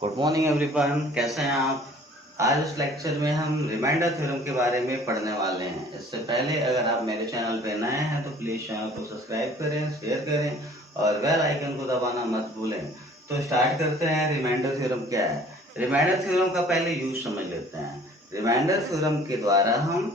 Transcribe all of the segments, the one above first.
Good morning everyone, कैसे हैं आप। आज इस लेक्चर में हम रिमाइंडर थ्योरम के बारे में पढ़ने वाले हैं। इससे पहले अगर आप मेरे चैनल पे नए हैं तो प्लीज़ चैनल को सब्सक्राइब करें, शेयर करें और बेल आइकन को दबाना मत भूलें। तो स्टार्ट करते हैं। रिमाइंडर थ्योरम क्या है। रिमाइंडर थ्योरम का पहले यूज समझ लेते हैं। रिमाइंडर थ्योरम के द्वारा हम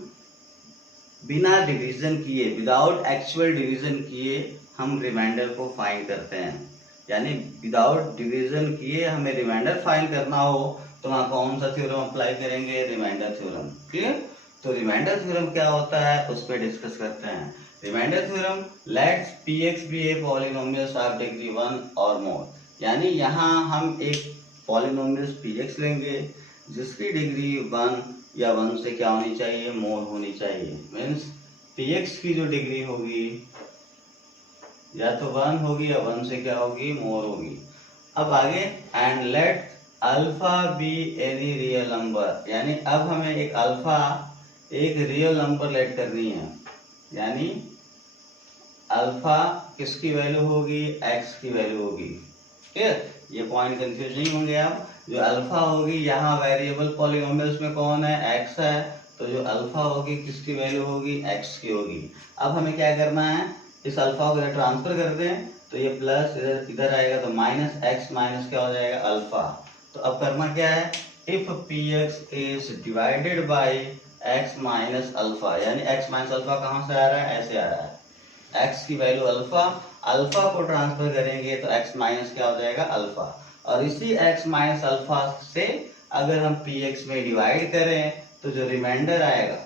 बिना डिवीजन किए, विदाउट एक्चुअल डिवीजन किए हम रिमाइंडर को फाइंड करते हैं। यानी विदाउट डिवीजन किए हमें रिमाइंडर फाइंड करना हो तो वहां कौन सा थ्योरम अप्लाई करेंगे, रिमाइंडर थ्योरम। क्लियर। तो रिमाइंडर थ्योरम क्या होता है उस पर डिस्कस करते हैं। Remainder theorem, let's px be a polynomials of degree 1 और मोर। यानी यहाँ हम एक पॉलिनोमियल्स px लेंगे जिसकी डिग्री 1 या 1 से क्या होनी चाहिए, मोर होनी चाहिए। मीन्स px की जो डिग्री होगी या तो 1 होगी या 1 से क्या होगी, मोर होगी। अब आगे, and let alpha be any real number. यानी अब हमें एक अल्फा, एक रियल नंबर लेट करनी है। यानी अल्फा किसकी वैल्यू होगी, x की वैल्यू होगी। क्लियर। ये पॉइंट कंफ्यूज नहीं होंगे आप। जो अल्फा होगी, यहाँ वेरिएबल पॉलिनोमियल्स में कौन है, x है, तो जो अल्फा होगी किसकी वैल्यू होगी, x की होगी। अब हमें क्या करना है, इस अल्फा को इधर ट्रांसफर कर दें तो ये प्लस इधर इधर आएगा तो माइनस x माइनस क्या हो जाएगा, अल्फा। तो अब करना क्या है, if px is divided by x minus alpha. यानी x माइनस अल्फा कहाँ से आ रहा है, ऐसे आ रहा है। x की वैल्यू अल्फा, अल्फा को ट्रांसफर करेंगे तो x माइनस क्या हो जाएगा, अल्फा। और इसी x माइनस अल्फा से अगर हम px में डिवाइड करें तो जो रिमाइंडर आएगा,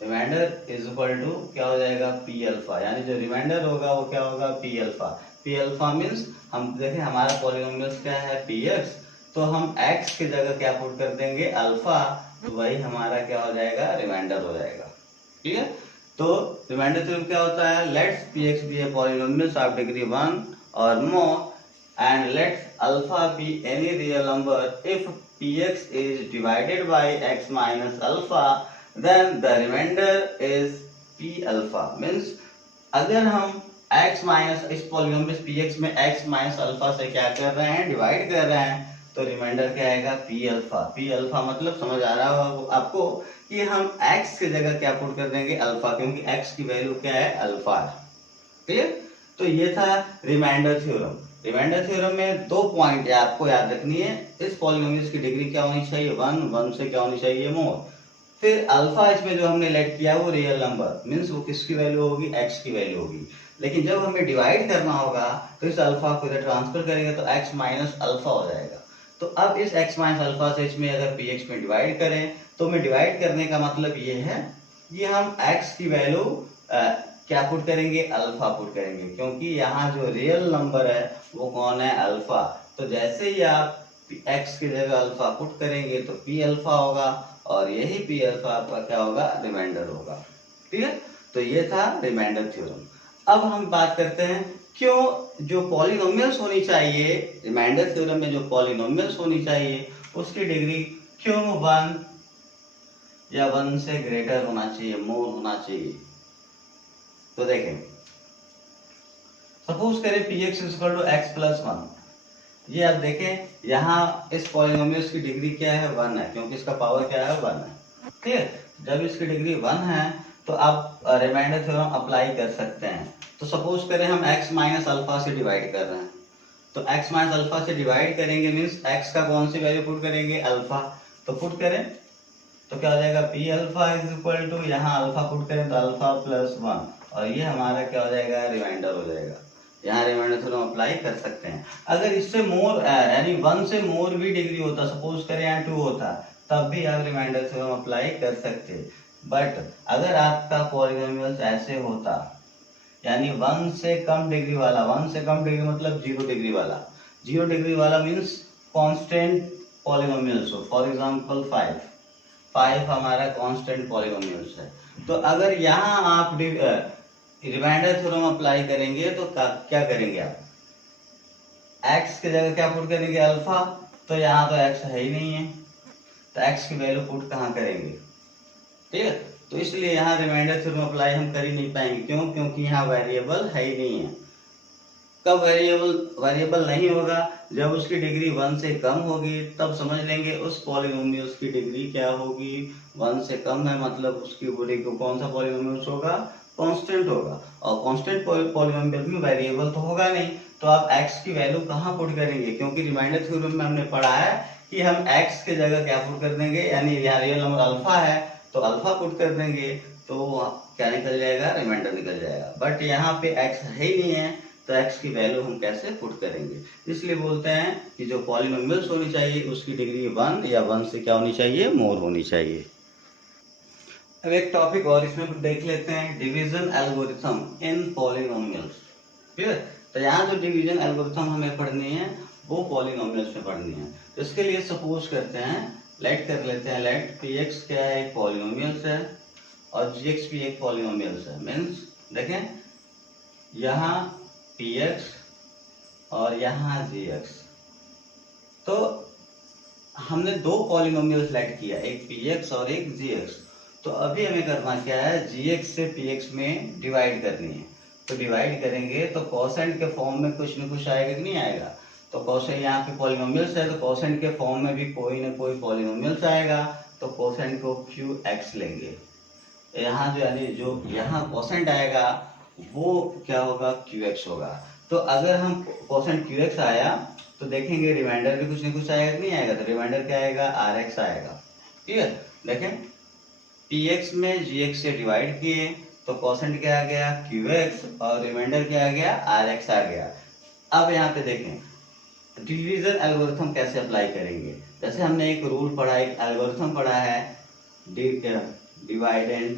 रिमाइंडर इज इक्वल टू क्या हो जाएगा, p अल्फा। यानी जो रिमाइंडर होगा वो क्या होगा, p alpha. p alpha means हम देखें हमारा पॉलिनोमियल्स क्या है, px, तो हम x की जगह क्या पुट कर देंगे, अल्फा, तो वही हमारा क्या हो जाएगा, रिमाइंडर हो जाएगा। ठीक है। तो रिमाइंडर थ्योरम क्या होता है, let's px be a polynomials of degree 1 और मोर and let alpha be any real number. If px is divided by x minus alpha, then the remainder is p alpha. Means अगर हम x minus इस polynomial px में x minus alpha से क्या कर रहे हैं, डिवाइड कर रहे हैं, तो रिमाइंडर क्या आएगा, p अल्फा। p अल्फा मतलब समझ आ रहा होगा आपको कि हम x की जगह क्या पुट कर देंगे, अल्फा, क्योंकि x की वैल्यू क्या है, अल्फा है। क्लियर। तो ये था रिमाइंडर थ्योरम। रिमाइंडर थ्योरम में दो पॉइंट है आपको याद रखनी है। इस पॉलिनोमियल्स की डिग्री क्या होनी चाहिए, 1, 1 से क्या होनी चाहिए, मोर। फिर अल्फा इसमें जो हमने लेट किया वो रियल नंबर, मीन्स वो किसकी वैल्यू होगी, x की वैल्यू होगी। लेकिन जब हमें डिवाइड करना होगा तो इस अल्फा को इधर ट्रांसफर करेंगे तो x माइनस अल्फा हो जाएगा। तो अब इस x माइनस अल्फा से इसमें अगर px में डिवाइड करें तो में डिवाइड करने का मतलब ये है कि हम x की वैल्यू क्या पुट करेंगे, अल्फा पुट करेंगे, क्योंकि यहाँ जो रियल नंबर है वो कौन है, अल्फा। तो जैसे ही आप x की जगह अल्फा पुट करेंगे तो p अल्फा होगा और यही p अल्फा आपका क्या होगा, रिमाइंडर होगा। ठीक है। तो ये था रिमाइंडर थ्योरम। अब हम बात करते हैं क्यों जो पॉलिनोमियल्स होनी चाहिए, रिमाइंडर थ्योरम में जो पॉलिनोमियल्स होनी चाहिए उसकी डिग्री क्यों 1 या 1 से ग्रेटर होना चाहिए, मोर होना चाहिए। तो देखें, सपोज करें px equal to x plus 1। ये आप देखें यहाँ इस पॉलिनोमियल्स की डिग्री क्या है, 1 है, क्योंकि इसका पावर क्या है, 1 है। क्लियर। जब इसकी डिग्री 1 है तो आप रिमाइंडर थ्योरम अप्लाई कर सकते हैं। तो सपोज करें हम x माइनस अल्फा से डिवाइड कर रहे हैं, तो x माइनस अल्फा से डिवाइड करेंगे मीन्स x का कौन सी वैल्यू पुट करेंगे, अल्फा। तो पुट करें तो क्या हो जाएगा, p alpha is equal to, यहाँ अल्फा पुट करें तो अल्फा प्लस 1, और ये हमारा क्या हो जाएगा, रिमाइंडर हो जाएगा। यहाँ रिमाइंडर थ्योरम अप्लाई कर सकते हैं। अगर इससे मोर यानी 1 से मोर भी डिग्री होता, सपोज करें यहाँ 2 होता, तब भी आप रिमाइंडर थ्योरम अप्लाई कर सकते। बट अगर आपका पॉलिनोमियल्स ऐसे होता, यानी 1 से कम डिग्री वाला, 1 से कम डिग्री मतलब 0 डिग्री वाला, 0 डिग्री वाला मीन्स कांस्टेंट पॉलिनोमियल्स हो, फॉर एग्जांपल 5 हमारा कांस्टेंट पॉलिनोमियल्स है। तो अगर यहाँ आप रिमाइंडर थ्योरम अप्लाई करेंगे तो क्या करेंगे आप, x की जगह क्या पुट करेंगे, अल्फा। तो यहाँ तो x है ही नहीं है, तो x की वैल्यू पुट कहाँ करेंगे। ठीक है। तो इसलिए यहाँ रिमाइंडर थ्योरम अप्लाई हम कर ही नहीं पाएंगे। क्यों, क्योंकि यहाँ वेरिएबल है ही नहीं है। कब वेरिएबल नहीं होगा, जब उसकी डिग्री 1 से कम होगी, तब समझ लेंगे उस पॉलिनोमियल्स की डिग्री क्या होगी, 1 से कम है मतलब उसकी डिग्री कौन सा पॉलिनोमियल्स होगा, कांस्टेंट होगा। और कांस्टेंट पॉलिनोमियल में वेरिएबल तो होगा नहीं, तो आप x की वैल्यू कहाँ पुट करेंगे, क्योंकि रिमाइंडर थ्योरम में हमने पढ़ा है कि हम x की जगह क्या पुट कर देंगे, यानी यहाँ रियल नंबर अल्फा है तो अल्फा पुट कर देंगे, तो क्या निकल जाएगा, रिमाइंडर निकल जाएगा। बट यहाँ पे x है ही नहीं है, तो x की वैल्यू हम कैसे पुट करेंगे, इसलिए बोलते हैं कि जो पॉलिनोमियल्स होनी चाहिए उसकी डिग्री 1 या 1 से क्या होनी चाहिए, मोर होनी चाहिए। अब एक टॉपिक और इसमें देख लेते हैं, division algorithm in polynomials. Clear? तो यहाँ जो डिवीजन एल्गोरिथम हमें पढ़नी है वो पॉलिनोमियल्स में पढ़नी है। तो इसके लिए सपोज करते हैं, लेट कर लेते हैं, लेट px क्या है, एक पॉलिनोमियल्स है और gx भी एक पॉलिनोमियल्स है। मीन्स देखें यहाँ px और यहाँ gx, तो हमने दो पॉलिनोमियल सेलेक्ट किया, एक px और एक gx। तो अभी हमें करना क्या है, gx से px में डिवाइड करनी है। तो डिवाइड करेंगे तो कोसेंट के फॉर्म में कुछ न कुछ आएगा कि नहीं आएगा, तो कोसेंट यहाँ पे पॉलिनोमियल्स है तो कोसेंट के फॉर्म में भी कोई ना कोई पॉलिनोमियल्स आएगा, तो कोसेंट को qx लेंगे। यहाँ जो यानी जो यहाँ कोसेंट आएगा वो क्या होगा, qx होगा। तो अगर हम कोसेंट qx आया तो देखेंगे रिमाइंडर भी कुछ न कुछ आएगा कि नहीं आएगा, तो रिमाइंडर क्या आएगा, rx आएगा। क्लियर? देखें px में gx से डिवाइड किए तो कोसेंट क्या आ गया, qx, और रिमाइंडर क्या आ गया, rx आ गया। अब यहाँ पे देखें डिवीजन एल्गोरिथम कैसे अप्लाई करेंगे। जैसे हमने एक रूल पढ़ा, एक एल्गोरिथम पढ़ा है, dividend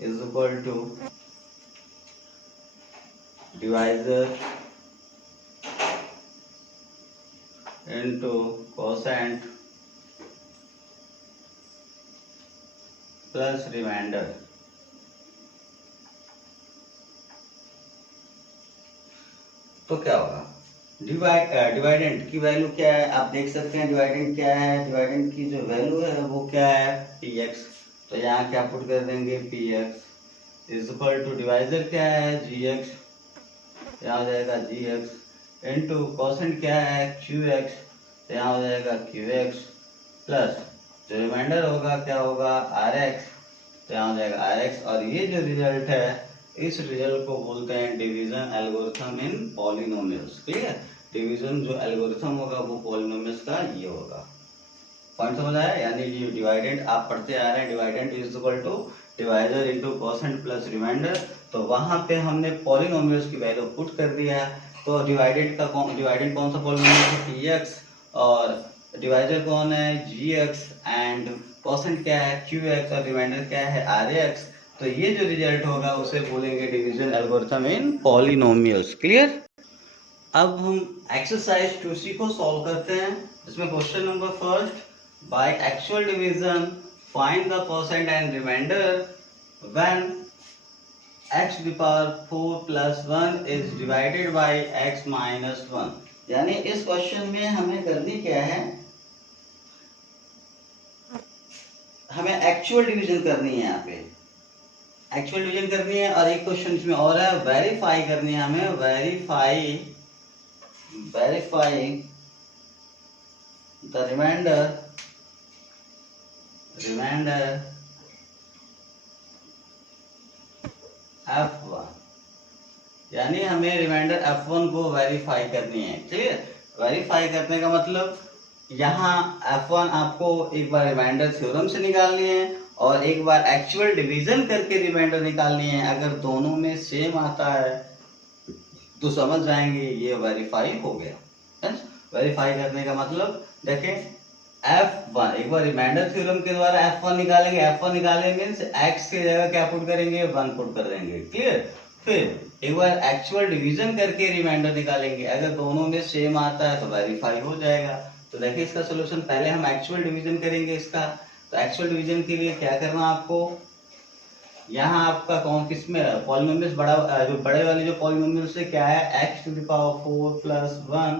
is equal to divisor into quotient plus remainder. तो क्या होगा, डिवाइडेंट की वैल्यू क्या है, आप देख सकते हैं डिवाइडेंट क्या है, डिवाइडेंट की जो वैल्यू है वो क्या है, px। तो यहाँ क्या पुट कर देंगे, px is equal to divisor क्या है, gx, यहाँ हो जाएगा gx इनटू कोसेंट क्या है, qx, तो यहाँ हो जाएगा qx प्लस जो रिमाइंडर होगा क्या होगा, rx, तो यहाँ हो जाएगा rx। और ये जो रिजल्ट है इस रिजल्ट को बोलते हैं division algorithm in polynomials. Clear? Division जो एल्गोरिथम होगा वो पॉलिनोमियल्स का ये होगा। पॉइंट समझ आया? यानी ये डिवाइडेंड आप पढ़ते आ रहे हैं, dividend is equal to divisor into quotient plus remainder. तो वहां पे हमने पॉलिनोमियल्स की वैल्यू पुट कर दिया है। तो डिवाइडेंड कौन सा पॉलिनोमियल है, px, और डिवाइजर कौन है, gx, एंड कोसेंट क्या है, qx, और रिमाइंडर क्या है, rx। तो ये जो रिजल्ट होगा उसे बोलेंगे division algorithm in polynomials. Clear? अब हम एक्सरसाइज 2C को सॉल्व करते हैं। इसमें question number first, by actual division find the quotient and remainder when x to the power 4 plus 1 is divided by x minus 1। यानी इस क्वेश्चन में हमें करनी क्या है, हमें एक्चुअल डिवीजन करनी है, यहाँ पे एक्चुअल डिवीजन करनी है। और एक क्वेश्चन इसमें और है, वेरीफाई करनी है हमें, वेरीफाई द रिमाइंडर f1, यानी हमें रिमाइंडर f1 को वेरीफाई करनी है। क्लियर? वेरीफाई करने का मतलब यहाँ f1 आपको एक बार रिमाइंडर थ्योरम से निकालनी है और एक बार एक्चुअल डिवीजन करके रिमाइंडर निकालनी है। अगर दोनों में सेम आता है तो समझ जाएंगे ये वेरीफाई हो गया। वेरीफाई करने का मतलब देखें f1, एक बार रिमाइंडर थ्योरम के द्वारा f1 निकालेंगे, f1 निकालेंगे मींस x की जगह क्या पुट करेंगे, 1 पुट कर देंगे। क्लियर? फिर एक बार एक्चुअल डिवीजन करके रिमाइंडर निकालेंगे, अगर दोनों में सेम आता है तो वेरीफाई हो जाएगा। तो देखिए इसका सोल्यूशन, पहले हम एक्चुअल डिवीजन करेंगे इसका। तो एक्चुअल डिवीजन के लिए क्या करना आपको, यहाँ आपका कौन किस में पॉलिनोमियल्स जो बड़े वाले जो पॉलिनोमियल्स से क्या है, x to the power 4 plus 1,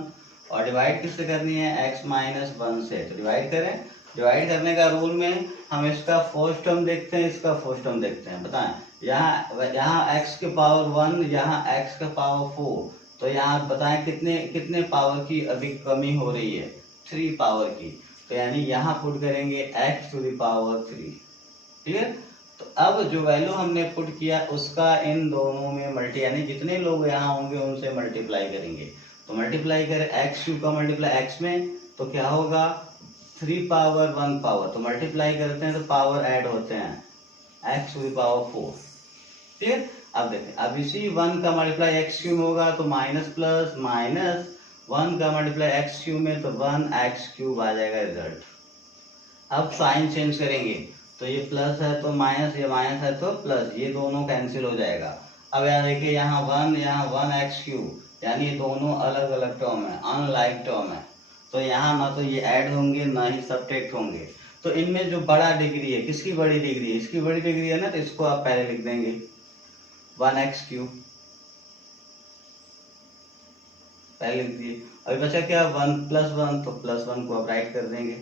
और डिवाइड किससे करनी है, x minus 1 से। तो डिवाइड करें, डिवाइड करने का रूल में हम इसका फर्स्ट टर्म देखते हैं, इसका फर्स्ट टर्म देखते हैं। बताएं यहाँ यहाँ x के पावर 1, यहाँ x का पावर 4, तो यहाँ बताएं कितने कितने पावर की अभी कमी हो रही है, 3 पावर की। तो यानी यहाँ पुट करेंगे x to the power 3। Clear. तो अब जो वैल्यू हमने पुट किया उसका इन दोनों में मल्टी, यानी जितने लोग यहाँ होंगे उनसे मल्टीप्लाई करेंगे। तो मल्टीप्लाई करें x क्यूब का मल्टीप्लाई x में, तो क्या होगा 3 पावर 1 पावर, तो मल्टीप्लाई करते हैं तो पावर ऐड होते हैं, x to the power 4। Clear. अब देखें, अब इसी 1 का मल्टीप्लाई एक्स क्यूब होगा तो माइनस प्लस, माइनस 1 का मल्टीप्लाई एक्स क्यूब में तो 1x क्यूब आ जाएगा रिजल्ट। अब साइन चेंज करेंगे, तो ये प्लस है तो माइनस, ये माइनस है तो प्लस, ये दोनों कैंसिल हो जाएगा। अब यहाँ देखिए, यहाँ 1, यहाँ 1x क्यूब, यानी ये दोनों अलग अलग टर्म है, अनलाइक टर्म है। तो यहाँ ना तो ये ऐड होंगे ना ही सब्ट्रैक्ट होंगे। तो इनमें जो बड़ा डिग्री है, किसकी बड़ी डिग्री है, इसकी बड़ी डिग्री है ना, तो इसको आप पहले लिख देंगे 1x क्यूब, पहले लिख दिए। अभी बचा क्या 1 प्लस 1, तो प्लस 1 को आप राइट कर देंगे।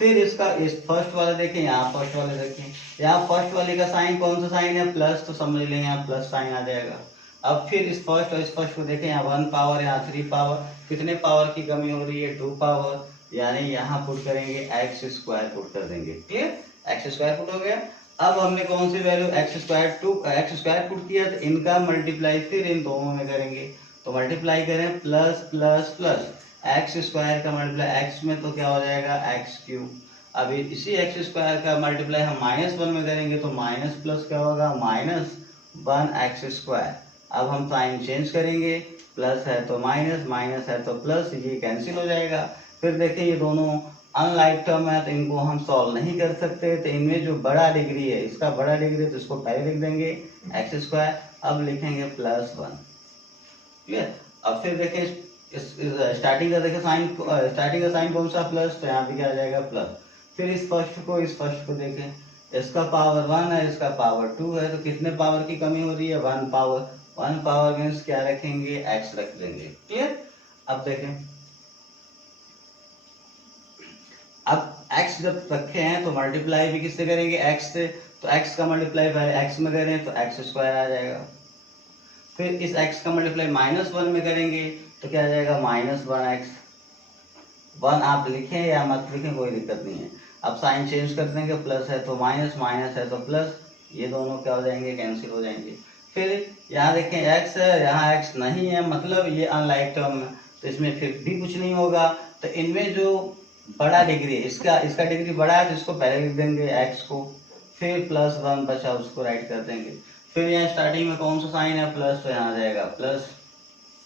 फिर इसका इस फर्स्ट वाला देखें, यहाँ फर्स्ट वाले देखें, यहाँ फर्स्ट वाले का साइन कौन सा साइन है, प्लस, तो समझ लेंगे यहाँ प्लस साइन आ जाएगा। अब फिर इस फर्स्ट और इस फर्स्ट को देखें, यहाँ 1 पावर, यहाँ 3 पावर, कितने पावर की कमी हो रही है, 2 पावर, यानी यहाँ पुट करेंगे एक्स स्क्वायर पुट कर देंगे। क्लियर, एक्स स्क्वायर पुट हो गया। अब हमने कौन सी वैल्यू एक्स स्क्वायर पुट किया, तो इनका मल्टीप्लाई फिर इन दोनों में करेंगे। तो मल्टीप्लाई करें plus plus plus, x square का मल्टीप्लाई एक्स में तो क्या हो जाएगा एक्स क्यूब। अभी इसी एक्स स्क्वायर का मल्टीप्लाई हम -1 में करेंगे तो माइनस प्लस क्या होगा, -1x स्क्वायर। अब हम साइन चेंज करेंगे, प्लस है तो माइनस, माइनस है तो प्लस, ये कैंसिल हो जाएगा। फिर देखिए ये दोनों अनलाइक टर्म है तो इनको हम सॉल्व नहीं कर सकते, तो इनमें जो बड़ा डिग्री है, इसका बड़ा डिग्री है तो इसको पहले लिख देंगे एक्स स्क्वायर, अब लिखेंगे +1। क्लियर। अब फिर देखें स्टार्टिंग का देखें साइन, स्टार्टिंग का साइन कौन सा प्लस, तो यहाँ पे क्या आ जाएगा प्लस। फिर इस फर्स्ट को देखें, इसका पावर 1 है, इसका पावर 2 है, तो कितने पावर की कमी हो रही है, 1 पावर। 1 पावर मीन्स क्या रखेंगे, एक्स रख देंगे। क्लियर। अब देखें, अब x जब रखे हैं तो मल्टीप्लाई भी किससे करेंगे, x से, तो x का मल्टीप्लाई पहले x में करें तो x स्क्वायर आ जाएगा। फिर इस x का मल्टीप्लाई -1 में करेंगे तो क्या आ जाएगा, -1x। 1 आप लिखें या मत लिखें कोई दिक्कत नहीं है। अब साइन चेंज कर देंगे, प्लस है तो माइनस, माइनस है तो प्लस, ये दोनों क्या हो जाएंगे, कैंसिल हो जाएंगे। फिर यहाँ देखें x है, यहाँ x नहीं है, मतलब ये अनलाइक टर्म है, तो इसमें फिर भी कुछ नहीं होगा। तो इनमें जो बड़ा डिग्री है, इसका डिग्री बड़ा है तो इसको पहले लिख देंगे x को, फिर +1 बचा उसको राइट कर देंगे। फिर यहाँ स्टार्टिंग में कौन सा साइन है, प्लस, तो यहाँ आ जाएगा प्लस।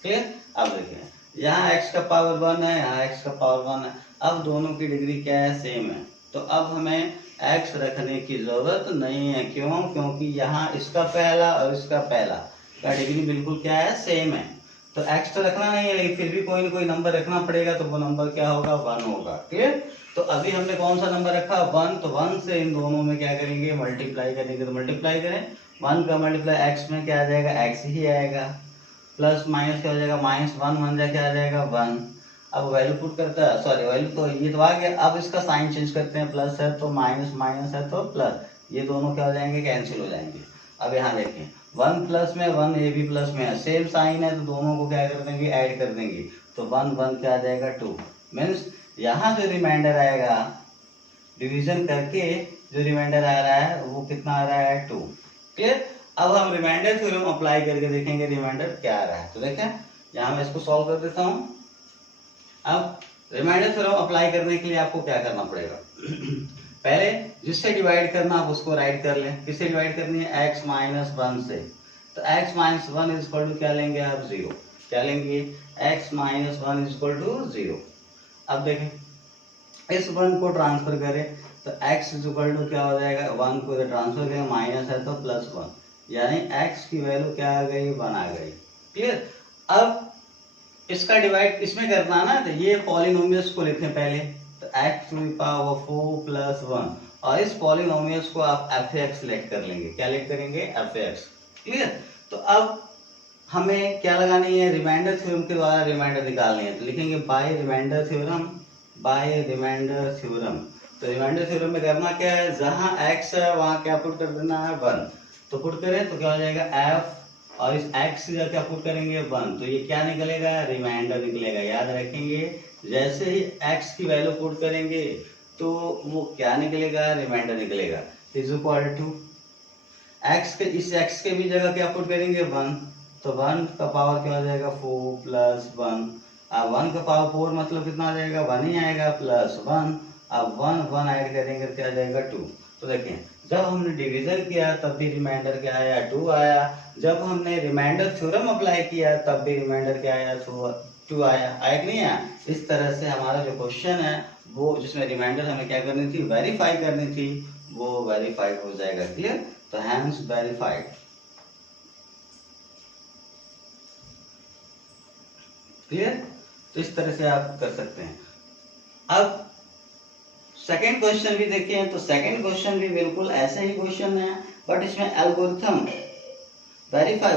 क्लियर। अब देखिए यहाँ x का पावर 1 है, यहाँ x का पावर 1 है, अब दोनों की डिग्री क्या है, सेम है। तो अब हमें x रखने की जरूरत नहीं है, क्यों, क्योंकि यहाँ इसका पहला और इसका पहला का डिग्री बिल्कुल क्या है, सेम है। तो x तो रखना नहीं है, लेकिन फिर भी कोई ना कोई नंबर रखना पड़ेगा, तो वो नंबर क्या होगा, 1 होगा। क्लियर। तो अभी हमने कौन सा नंबर रखा, 1, तो 1 से इन दोनों में क्या करेंगे, मल्टीप्लाई करेंगे। तो मल्टीप्लाई करें, 1 का मल्टीप्लाई x में क्या आ जाएगा, x ही आएगा, प्लस माइनस क्या हो जाएगा, -1 1 जा क्या आ जाएगा 1। अब वैल्यू पुट करता है, सॉरी वैल्यू तो ये तो आ गया। अब इसका साइन चेंज करते हैं, प्लस है तो माइनस, माइनस है तो प्लस, ये दोनों क्या हो जाएंगे, कैंसिल हो जाएंगे। अब यहाँ देखें 1 प्लस में 1, ये भी प्लस में है, सेम साइन है तो दोनों को क्या कर देंगे, ऐड कर देंगे। तो 1 1 क्या आ जाएगा 2, मीन्स यहाँ जो रिमाइंडर आएगा, डिवीजन करके जो रिमाइंडर आ रहा है वो कितना आ रहा है, 2। क्लियर। अब हम रिमाइंडर थ्योरम अप्लाई करके देखेंगे रिमाइंडर क्या आ रहा है। तो देखें यहाँ मैं इसको सॉल्व कर देता हूँ। अब रिमाइंडर थ्योरम अप्लाई करने के लिए आपको क्या करना पड़ेगा पहले जिससे डिवाइड करना आप उसको राइट कर लें। किससे डिवाइड करनी है, x - 1 से। तो x - 1 इज इक्वल टू क्या लेंगे आप, 0। क्या लेंगे, x - 1 इज इक्वल टू 0। अब देखें इस 1 को ट्रांसफर करें तो x इज इक्वल टू क्या हो जाएगा, 1 को इधर ट्रांसफर करें, माइनस है तो +1, यानी x की वैल्यू क्या आ गई, 1 आ गई। क्लियर। अब इसका डिवाइड इसमें करना ना, तो ये पॉलिनोमियल्स को लिखें पहले, तो x टू द पावर 4 + 1, और इस पॉलिनोमियल्स को आप f(x) सेलेक्ट कर लेंगे। क्या लेट करेंगे, f(x). क्लियर। तो अब हमें क्या लगानी है, रिमाइंडर थ्योरम के द्वारा रिमाइंडर निकालनी है। तो लिखेंगे by remainder theorem, by remainder theorem. तो रिमाइंडर थ्योरम में करना क्या है, जहां x है वहां क्या पुट कर देना है, 1। तो पुट करें तो क्या हो जाएगा f, और इस x की जगह क्या पुट करेंगे 1, तो ये क्या निकलेगा, रिमाइंडर निकलेगा। याद रखेंगे जैसे ही x की वैल्यू पुट करेंगे तो वो क्या निकलेगा, रिमाइंडर निकलेगा। इज इक्वल टू x के, इस x के भी जगह क्या पुट करेंगे 1, तो 1 का पावर क्या हो जाएगा 4 प्लस 1। अब 1 का पावर 4 मतलब कितना आ जाएगा 1 ही आएगा प्लस 1। अब 1 ऐड करेंगे तो क्या आ जाएगा 2। तो देखें जब हमने डिवीजन किया तब भी रिमाइंडर क्या आया 2 आया, जब हमने रिमाइंडर थ्योरम अप्लाई किया तब भी रिमाइंडर क्या आया 2 आया कि नहीं आया। इस तरह से हमारा जो क्वेश्चन है वो जिसमें रिमाइंडर हमें क्या करनी थी, वेरीफाई करनी थी, वो वेरीफाई हो जाएगा। क्लियर, तो हैंस वेरीफाइड। क्लियर, तो इस तरह से आप कर सकते हैं। अब सेकंड क्वेश्चन भी देखें तो सेकंड क्वेश्चन भी बिल्कुल ऐसे ही क्वेश्चन है, बट इसमें एल्गोरिथम वेरीफाई,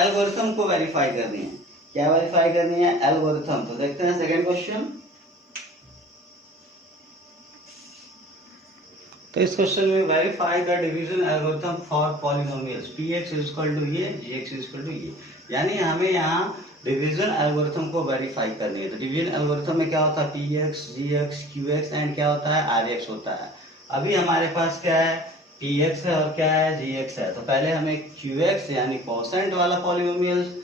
एल्गोरिथम को वेरीफाई करनी है। क्या वेरीफाई करनी है, एल्गोरिथम। तो देखते हैं सेकंड क्वेश्चन। तो इस क्वेश्चन में verify the division algorithm for polynomials px is equal to ये, gx इज इक्वल टू ये, यानी हमें यहाँ डिवीजन एल्गोरिथम को वेरीफाई करनी है। तो डिवीजन एल्गोरिथम में क्या होता है, px, gx, qx एंड क्या होता है, rx होता है। अभी हमारे पास क्या है, px है और क्या है, gx है। तो पहले हमें qx यानी कोसेंट वाला पॉलिनोमियल्स,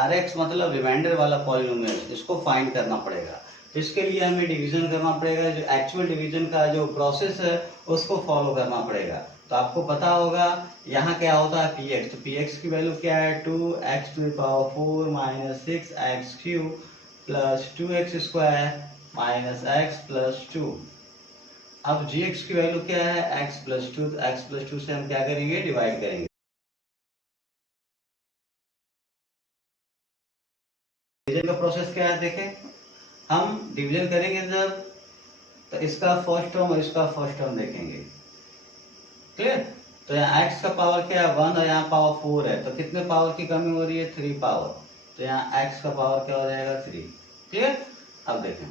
rx मतलब रिमाइंडर वाला पॉलिनोमियल्स, इसको फाइंड करना पड़ेगा। तो इसके लिए हमें डिवीजन करना पड़ेगा, जो एक्चुअल डिवीजन का जो प्रोसेस है उसको फॉलो करना पड़ेगा। तो आपको पता होगा यहाँ क्या होता है px, तो px की वैल्यू क्या है 2x to the power 4 minus 6x cube plus 2x square minus x plus 2। अब gx की वैल्यू क्या है x प्लस 2, तो x प्लस 2 से हम क्या करेंगे, डिवाइड करेंगे। डिवीजन का प्रोसेस क्या है, देखें हम डिवीजन करेंगे जब, तो इसका फर्स्ट टर्म और इसका फर्स्ट टर्म देखेंगे। क्लियर, तो यहाँ x का पावर क्या है 1 और यहाँ पावर 4 है, तो कितने पावर की कमी हो रही है, 3 पावर। तो यहाँ x का पावर क्या हो जाएगा 3। क्लियर, अब देखें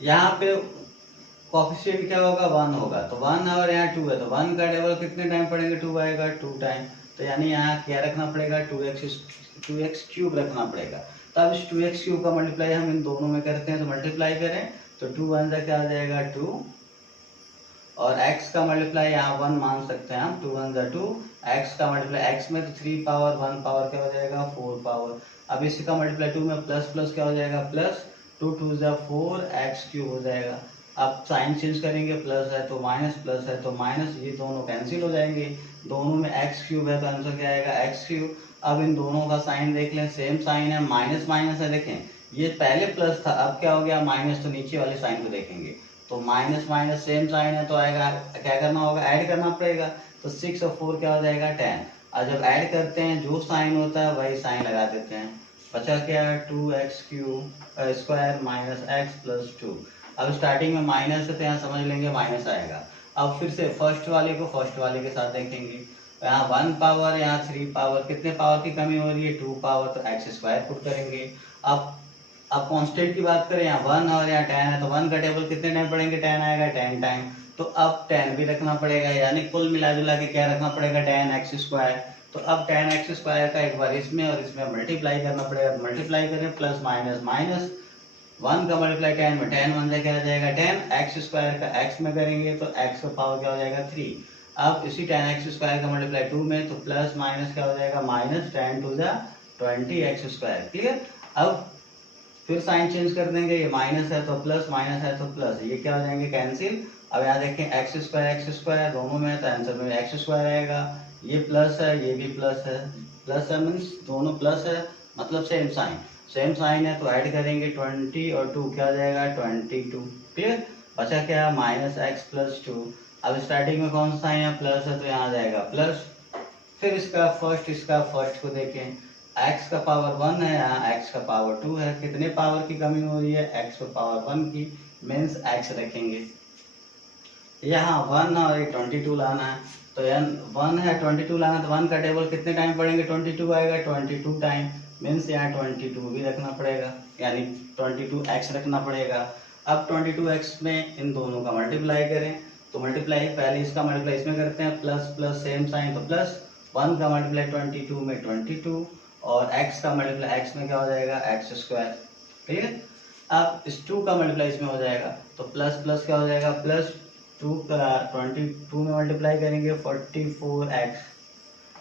यहाँ पे कोफिशिएंट क्या होगा 1 होगा, तो 1 और यहाँ 2 है, तो 1 का डबल कितने टाइम पढ़ेंगे 2 आएगा 2 टाइम। तो यानी यहाँ क्या रखना पड़ेगा 2x क्यूब रखना पड़ेगा। तब इस 2x क्यूब का मल्टीप्लाई हम इन दोनों में करते हैं, तो मल्टीप्लाई करें तो 2 1 क्या आ जाएगा 2, और x का मल्टीप्लाई यहाँ 1 मान सकते हैं हम, 2 1 2, x का मल्टीप्लाई x में तो 3 पावर 1 पावर क्या हो जाएगा 4 पावर। अब इसी का मल्टीप्लाई 2 में प्लस प्लस क्या हो जाएगा प्लस 2 2 4 x क्यूब हो जाएगा। अब साइन चेंज करेंगे, प्लस है तो माइनस, प्लस है तो माइनस, ये दोनों कैंसिल हो जाएंगे। दोनों में x क्यूब है तो आंसर क्या आएगा x क्यूब। अब इन दोनों का साइन देख लें, सेम साइन है, माइनस माइनस है। देखें ये पहले प्लस था, अब क्या हो गया माइनस, तो नीचे वाले साइन को देखेंगे तो माइनस माइनस सेम साइन है, तो आएगा क्या करना होगा, ऐड करना पड़ेगा। तो 6 और 4 क्या हो जाएगा 10, और जब ऐड करते हैं जो साइन होता है वही साइन लगा देते हैं। बचा क्या है 2x cube square minus x plus 2। अब स्टार्टिंग में माइनस है तो यहाँ समझ लेंगे माइनस आएगा। अब फिर से फर्स्ट वाले को फर्स्ट वाले के साथ देखेंगे, यहाँ 1 पावर यहाँ 3 पावर, कितने पावर की कमी हो रही है 2 पावर, तो x स्क्वायर पुट करेंगे। अब कांस्टेंट की बात करें, यहाँ 1 और यहाँ 10 है, तो 1 का टेबल कितने टाइम पढ़ेंगे 10 आएगा 10 टाइम, तो अब 10 भी रखना पड़ेगा, यानी कुल मिला जुला के क्या रखना पड़ेगा 10x स्क्वायर। तो अब 10x स्क्वायर का एक बार इसमें और इसमें मल्टीप्लाई करना पड़ेगा, मल्टीप्लाई करें प्लस माइनस माइनस, 1 का मल्टीप्लाई 10 में 10 1 क्या आ जाएगा 10, x स्क्वायर का x में करेंगे तो x का पावर क्या हो जाएगा 3। अब इसी 10x स्क्वायर का मल्टीप्लाई 2 में, तो प्लस माइनस क्या हो जाएगा माइनस, 10 2 20x स्क्वायर। क्लियर, अब फिर साइन चेंज कर देंगे, ये माइनस है तो प्लस, माइनस है तो प्लस, ये क्या हो जाएंगे कैंसिल। अब यहाँ देखें एक्स स्क्वायर दोनों में है तो आंसर में एक्स स्क्वायर आएगा। ये प्लस है ये भी प्लस है मीन्स दोनों प्लस है, मतलब सेम साइन है तो ऐड करेंगे 20 और 2 क्या हो जाएगा 22। क्लियर, बचा क्या माइनस एक्स प्लस 2। अब स्टार्टिंग में कौन सा साइन है प्लस है तो यहाँ आ जाएगा प्लस। फिर इसका फर्स्ट को देखें, x का पावर 1 है, यहाँ x का पावर 2 है, कितने पावर की कमी हो रही है x का पावर 1 की, मीन्स x रखेंगे। यहाँ 1 और 22 लाना है, तो 1 है 22 लाना, तो 1 का टेबल कितने टाइम पढ़ेंगे 22 आएगा 22 टाइम, मीन्स यहाँ 22 भी रखना पड़ेगा, यानी 22x रखना पड़ेगा। अब 22x में इन दोनों का मल्टीप्लाई करें तो मल्टीप्लाई पहले इसका मल्टीप्लाई इसमें करते हैं, प्लस प्लस सेम साइन, तो प्लस 1 का मल्टीप्लाई 22 में 22 और x का मल्टीप्लाई x में क्या हो जाएगा एक्स स्क्वायर। ठीक है, अब इस 2 का मल्टीप्लाई इसमें हो जाएगा तो प्लस प्लस क्या हो जाएगा प्लस 2 का 22 में मल्टीप्लाई करेंगे 44x,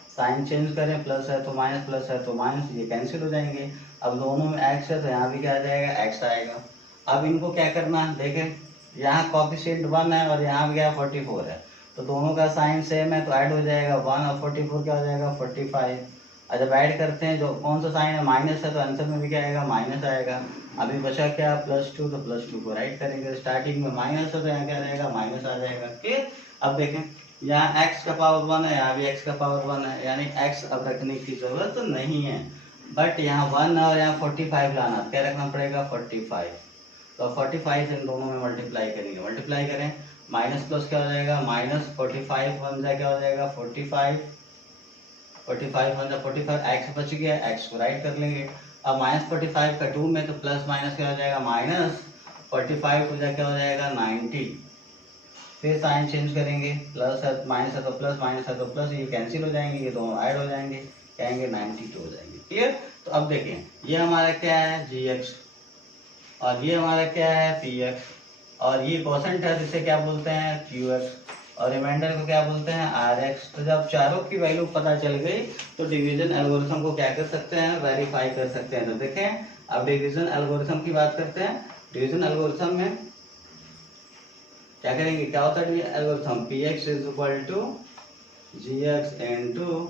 साइन चेंज करें, प्लस है तो माइनस, प्लस है तो माइनस, ये कैंसिल हो जाएंगे। अब दोनों में x है तो यहाँ भी क्या आ जाएगा x आएगा। अब इनको क्या करना है देखें, यहाँ कॉफिशिएंट 1 है और यहाँ भी क्या 44 है, तो दोनों का साइन सेम है तो ऐड हो जाएगा 1 और 44 क्या हो जाएगा 45। और जब ऐड करते हैं जो कौन सा साइन है माइनस है तो आंसर में भी क्या आएगा माइनस आएगा। अभी बचा क्या +2, तो +2 को राइट करेंगे, स्टार्टिंग में माइनस है तो यहाँ क्या रहेगा माइनस आ जाएगा। क्लियर। अब देखें यहाँ x का पावर 1 है, यहाँ भी x का पावर 1 है, यानी x अब रखने की जरूरत तो नहीं है, बट यहाँ 1 और यहाँ 45 लाना, क्या रखना पड़ेगा 45। तो 45 इन दोनों में मल्टीप्लाई करेंगे, मल्टीप्लाई करें माइनस प्लस क्या हो जाएगा माइनस 45 1 जा क्या हो जाएगा 45, 45 1 जा 45, x बच गया, x को राइट कर लेंगे। अब -45 का 2 में तो प्लस माइनस क्या हो जाएगा माइनस 45 2 जा क्या हो जाएगा 90, फिर साइन चेंज करेंगे, प्लस है माइनस है तो प्लस, माइनस है तो प्लस, ये कैंसिल हो जाएंगे, ये दोनों ऐड हो जाएंगे, कहेंगे 92 हो जाएंगे। क्लियर। तो अब देखें ये हमारा क्या है gx और ये हमारा क्या है px और ये परसेंट है जिसे क्या बोलते हैं qx और रिमाइंडर को क्या बोलते हैं rx। तो जब चारों की वैल्यू पता चल गई तो डिवीजन एल्गोरिथम को क्या कर सकते हैं वेरीफाई कर सकते हैं। तो देखें अब डिवीजन एल्गोरिथम की बात करते हैं। डिवीजन एल्गोरिथम में क्या करेंगे, क्या होता है algorithm px is equal to gx into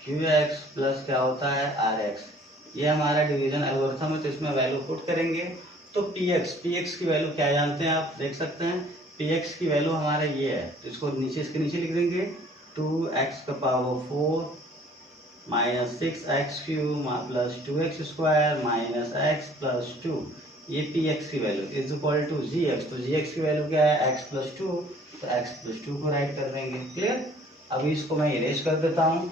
qx plus क्या होता है rx। ये हमारा डिवीजन एल्गोरिथम है तो इसमें वैल्यू पुट करेंगे। तो px की वैल्यू क्या जानते हैं आप देख सकते हैं, px की वैल्यू हमारा ये है तो इसको नीचे इसके नीचे लिख देंगे 2x का power 4 minus 6x cube plus 2x square minus x plus 2, ये px की value is equal to gx। तो gx की वैल्यू क्या है x प्लस 2, तो x प्लस 2 को राइट कर देंगे। क्लियर। अभी इसको मैं इरेज कर देता हूँ।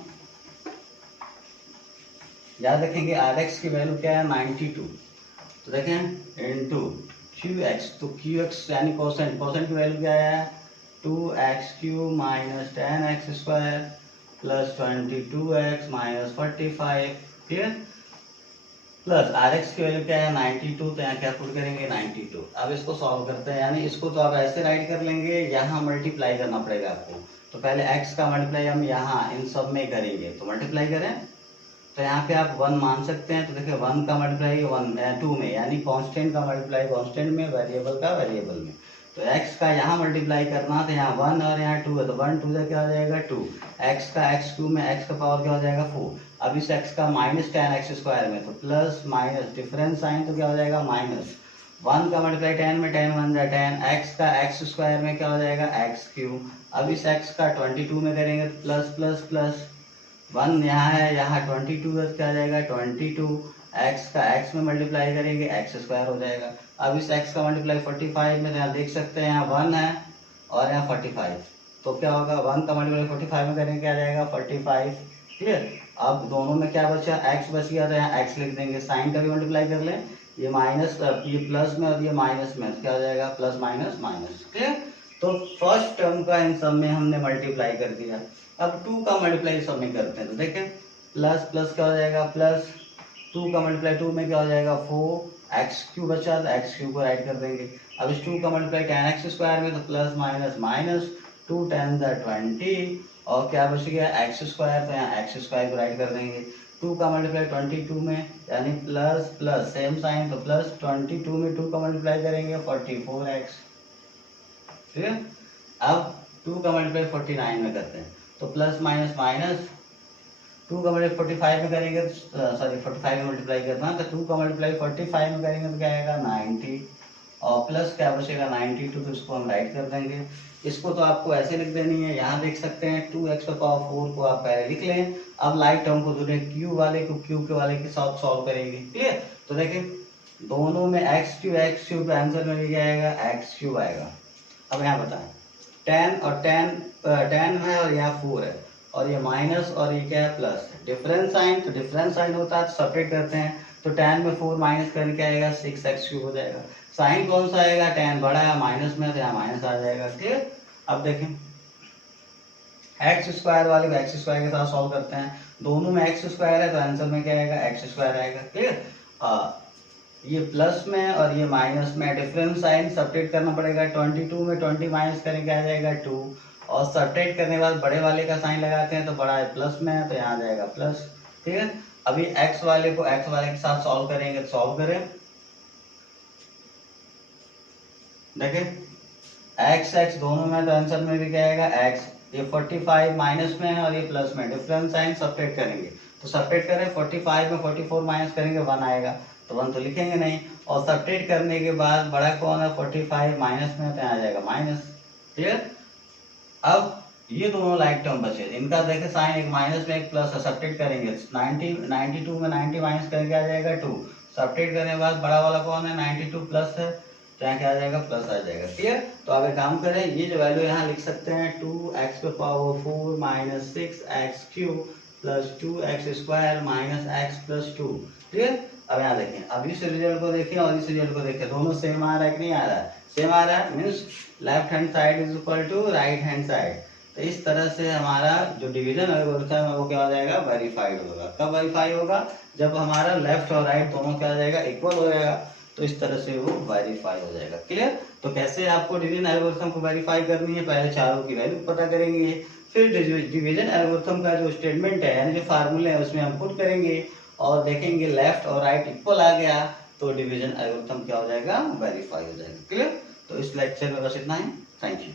याद रखेंगे rx की वैल्यू क्या है 92, तो देखें इनटू qx, तो qx यानी कोसेंट, कोसेंट की वैल्यू क्या है 2x cube minus 10x square plus 22x minus 45। Clear. Plus rx की वैल्यू क्या है 92, तो यहाँ क्या पुट करेंगे 92। अब इसको सॉल्व करते हैं, यानी इसको तो आप ऐसे राइट कर लेंगे, यहाँ मल्टीप्लाई करना पड़ेगा आपको। तो पहले x का मल्टीप्लाई हम यहाँ इन सब में करेंगे, तो मल्टीप्लाई करें तो यहाँ पे आप 1 मान सकते हैं। तो देखिए 1 का मल्टीप्लाई 2 में, यानी कांस्टेंट का मल्टीप्लाई कांस्टेंट में, वेरिएबल का वेरिएबल में। तो x का यहाँ मल्टीप्लाई करना तो यहाँ 1 और यहाँ 2 है तो 1 2 से क्या हो जाएगा 2, x का x क्यूब में x का पावर क्या हो जाएगा 4। अब इस x का माइनस 10x स्क्वायर में तो प्लस माइनस डिफरेंस साइन तो क्या हो जाएगा माइनस, 1 का मल्टीप्लाई 10 में 10 1 जा 10, x का x स्क्वायर में क्या हो जाएगा x क्यूब। अब इस x का 22 में करेंगे तो प्लस प्लस प्लस 1 यहाँ है, यहाँ 22 है, क्या आ जाएगा 22, x का x में मल्टीप्लाई करेंगे x स्क्वायर हो जाएगा। अब इस x का मल्टीप्लाई 45 में, तो यहाँ देख सकते हैं यहाँ 1 है और यहाँ 45, तो क्या होगा 1 का मल्टीप्लाई 45 में करेंगे क्या आ जाएगा 45। क्लियर। अब दोनों में क्या बचा x बच गया, तो यहाँ x लिख देंगे, साइन का भी मल्टीप्लाई कर लें, ये माइनस ये प्लस में और ये माइनस में, तो क्या हो जाएगा प्लस माइनस माइनस। क्लियर। तो फर्स्ट टर्म का इन सब में हमने मल्टीप्लाई कर दिया। अब 2 का मल्टीप्लाई सब में करते हैं, तो देखें प्लस प्लस क्या हो जाएगा प्लस 2 का मल्टीप्लाई 2 में क्या हो जाएगा 4x क्यूब बचा, तो x क्यूब को राइट कर देंगे। अब इस 2 का मल्टीप्लाई 10x स्क्वायर में तो प्लस माइनस माइनस 2 10 20 और क्या बच गया x स्क्वायर, तो यहाँ x स्क्वायर को राइट कर देंगे। 2 का मल्टीप्लाई 22 में, यानी प्लस प्लस सेम साइन, तो प्लस 22 में 2 का मल्टीप्लाई करेंगे 44x। ठीक है। अब 2 का मल्टीप्लाई 49 में करते हैं, तो प्लस माइनस माइनस 2 का मल्टीप्लाई 45 में करेंगे, सॉरी 45 में मल्टीप्लाई करना, तो 2 का मल्टीप्लाई 45 में करेंगे तो क्या आएगा 90 और प्लस क्या बचेगा 92, तो इसको हम राइट कर देंगे। इसको तो आपको ऐसे लिख देनी है, यहाँ देख सकते हैं 2x का पावर 4 को आप पहले लिख लें। अब लाइक टर्म को दूसरे क्यूब वाले को क्यूब के वाले के साथ सॉल्व करेंगे। क्लियर। तो देखिए दोनों में x क्यूब आंसर में क्या आएगा x क्यूब आएगा। अब यहाँ बताएं 10 और 10 है और यहाँ 4 है और ये माइनस और ये क्या है प्लस, डिफरेंस साइन, तो डिफरेंस साइन होता है तो सेपरेट करते हैं, तो 10 में 4 माइनस करके क्या आएगा 6x क्यूब हो जाएगा। साइन कौन सा आएगा 10 बड़ा है माइनस में, तो यहाँ माइनस आ जाएगा। क्लियर। अब देखें एक्स स्क्वायर वाले को एक्स स्क्वायर के साथ सॉल्व करते हैं, दोनों में एक्स स्क्वायर है तो आंसर में क्या आएगा, एक्स स्क्वायर आएगा। क्लियर। ये प्लस में और ये माइनस में डिफरेंस साइन सब्ट्रैक्ट करना पड़ेगा, 22 में 20 माइनस करेंगे आ जाएगा 2, और सब्ट्रैक्ट करने के बाद बड़े वाले का साइन लगाते हैं तो बड़ा है प्लस में है तो यहाँ आ जाएगा प्लस। ठीक है, अभी एक्स वाले को एक्स वाले के साथ सॉल्व करेंगे तो सॉल्व करें, देखें एक्स एक्स दोनों में तो आंसर में भी क्या आएगा एक्स, ये 45 माइनस में है और ये प्लस में, डिफरेंस साइन सब्ट्रैक्ट करेंगे तो सब्ट्रैक्ट करें 45 में 44 माइनस करेंगे 1 आएगा, तो 1 तो लिखेंगे नहीं, और सब्ट्रैक्ट करने के बाद बड़ा कौन है 45 माइनस में तो यहाँ आ जाएगा माइनस। क्लियर। अब ये दोनों लाइक टर्म बचे, इनका देखें साइन एक माइनस में एक प्लस है, सब्ट्रैक्ट करेंगे 92 में 90 माइनस करेंगे आ जाएगा 2, सब्ट्रैक्ट करने के बाद बड़ा वाला कौन है 92 प्लस है तो यहाँ क्या आ जाएगा प्लस आ जाएगा। क्लियर। तो अब एक काम करें, ये जो वैल्यू यहाँ लिख सकते हैं 2x की power 4 minus 6x cube plus 2x square minus x plus 2। Clear. अब यहाँ देखें, अब इस रिजल्ट को देखें और इस रिजल्ट को देखें, दोनों सेम आ रहा है कि नहीं आ रहा है, सेम आ रहा है, means left hand side is equal to right hand side. तो इस तरह से हमारा जो डिवीजन एल्गोरिथम है वो क्या हो जाएगा, वेरीफाइड होगा। कब वेरीफाई होगा, जब हमारा लेफ्ट और राइट दोनों क्या हो जाएगा, इक्वल हो जाएगा, तो इस तरह से वो वेरीफाई हो जाएगा। क्लियर। तो कैसे आपको डिवीजन एल्गोरिथम को वेरीफाई करनी है, पहले चारों की वैल्यू पता करेंगे, फिर डिवीजन एल्गोरिथम का जो स्टेटमेंट है यानी जो फार्मूले है उसमें हम पुट करेंगे और देखेंगे लेफ्ट और राइट इक्वल आ गया तो डिवीजन एल्गोरिथम क्या हो जाएगा, वेरीफाई हो जाएगा। क्लियर। तो इस लेक्चर में बस इतना ही, थैंक यू।